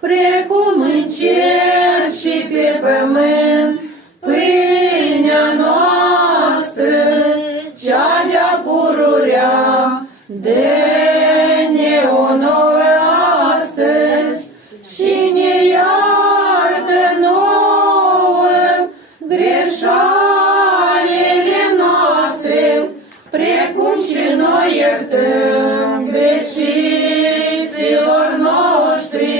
precum în cer și pe pământ, pâinea noastră, cea de-a pururea, dă-ne-o nouă astăzi și ne iartă nouă greșalile noastre, precum și noi iertăm greșiților noștri,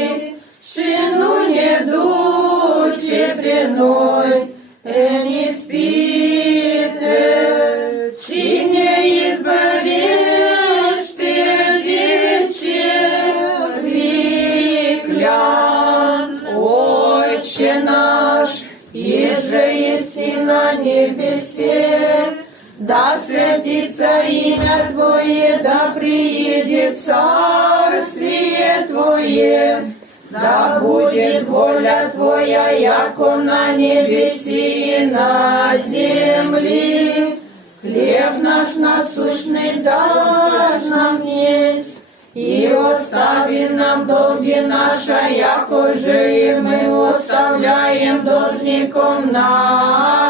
și nu ne duce pe noi în ispită, ci ne izbăvește de cel viclean. Отче наш, еже еси на небесе, да святится имя Твое, да приедет царствие Твое, да будет воля Твоя, яко на небеси и на земли. Хлеб наш насущный дашь нам несть, и остави нам долги наши, яко же и мы оставляем должником нашим.